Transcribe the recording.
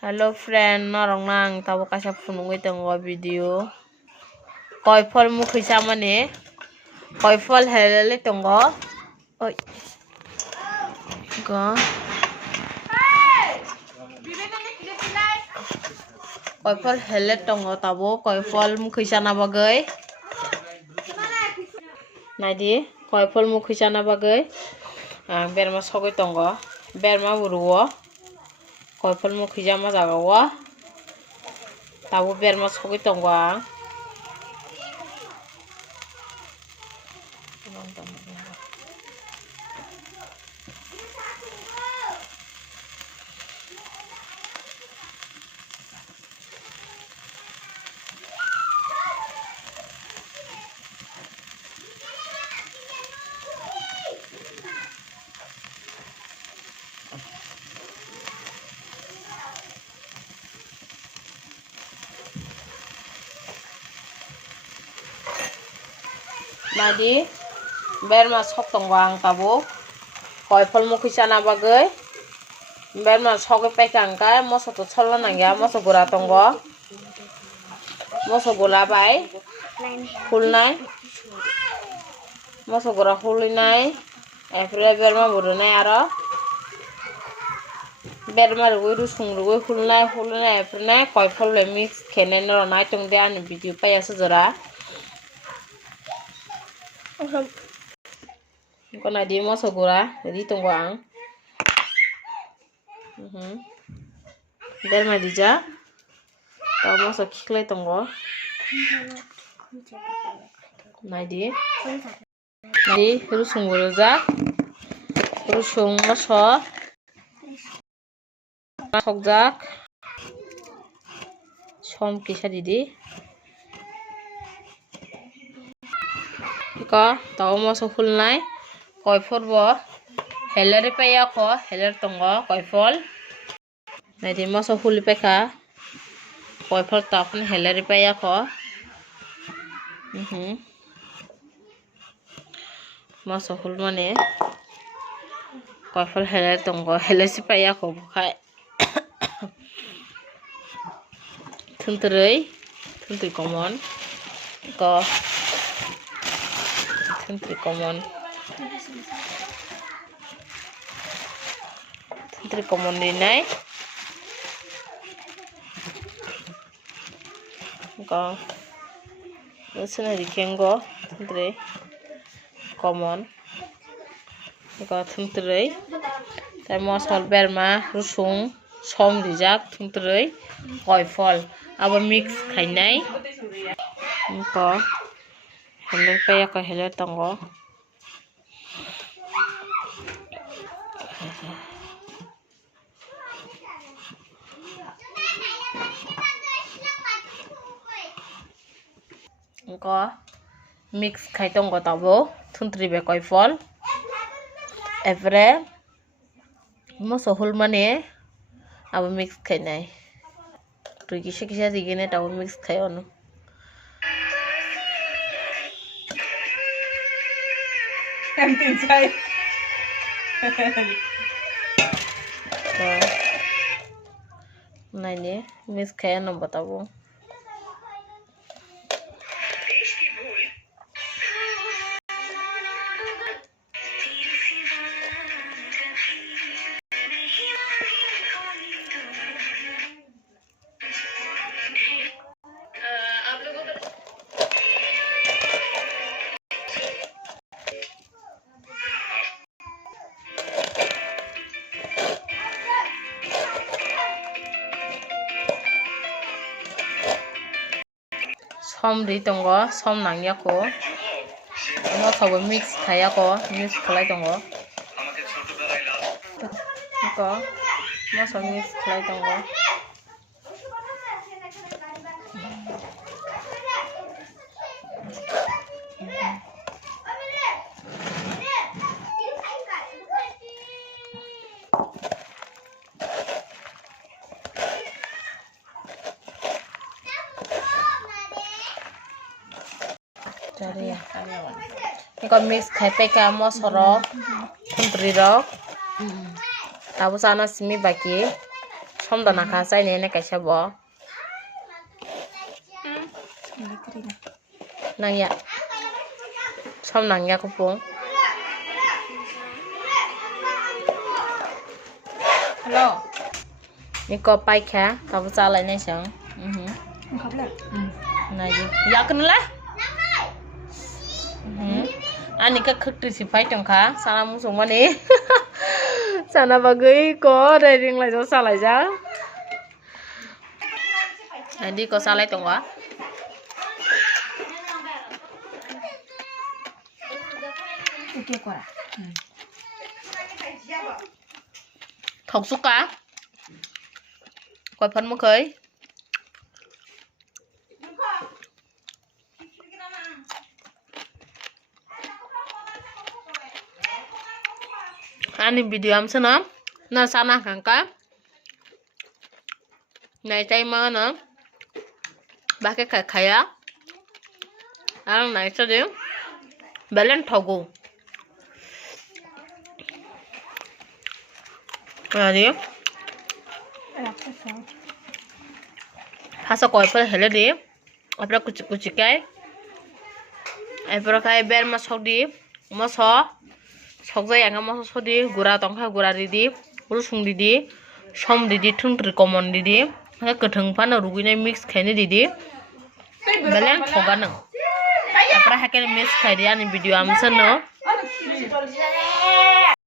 Hello friend, norong nang tabo kasih punung itu ngau video. Koifol mukhui chamani, koifol helele tunggu. Oi, go. Koifol helele tunggu tabo koifol mukhui chana bagai. Nadi koifol mukhui chana bagai. Berma sogoi tunggu, berma buruo. Koifol mukhui chama jagawa. Tabo berma sogoi tunggu. Nadi berma sok tunggu tabo koifol mukhui chana bagai. Berma sogoi pekangka moso to cholo nangya moso gura tunggu. Moso gula bai hulnai moso gura hulinai efre berma burunai aro bermareui rusung rugui hulnai efre koifol le mix kene noro nai tung dia ni video pa ya sujara kona di moso gura di tunggu ang berma dija tau moso kiklai tunggu nadi rusung burujak rusung moso sokjak som kisa didi ko tau moso hulnai koifol bo heler paya ko heler tunggu koifol nadi moso huli peka koifol tapun heler paya ko moso hul mane koifol heler tunggu heler si paya ko bukai tuntui common ko tuntui common di nai ko usuna di kengo tuntui common ko tuntui tai mosol berma rusung som dijak tuntui koifol abo mix khainai ko heler paya ko heler tunggu ko mix khai tunggu tabo tuntri be koifol efre moso hul mane abo mix khainai tui kisa digine tabo mix khai onu nai mix khai onu batabo som di tunggu som nangya ko moso mix khaya ko mix khlai tunggu ko moso mix khlai tunggu Dari ya. Ini mix khai peka moso rok tuntri rok tabo sana simi baki somdana kha chai ne kaisa bo nangya som nangya kupung hello niko pai kha tabo chalai nai sang nai ji yaknla ani ka khakti si pai tongkha sala musung mani sana bagai ko re ring lai jo salai ja andi ko salai tongwa oke kora thok suka koifol mukhui ani video am sana na sana kangka nai tai ma na ba cái khaya ang nai sa de belen thogu ari hasa koifol hele de apra kuchi kuchi kai apra kai ber ma sodi ma so 석자이 anga moso sodi gura tongkha gura didi rusung didi som didi thungtri common didi ha kathung phana ruginai mix khaini didi belen thoga nang apra hakene mix khai dia ni video am sano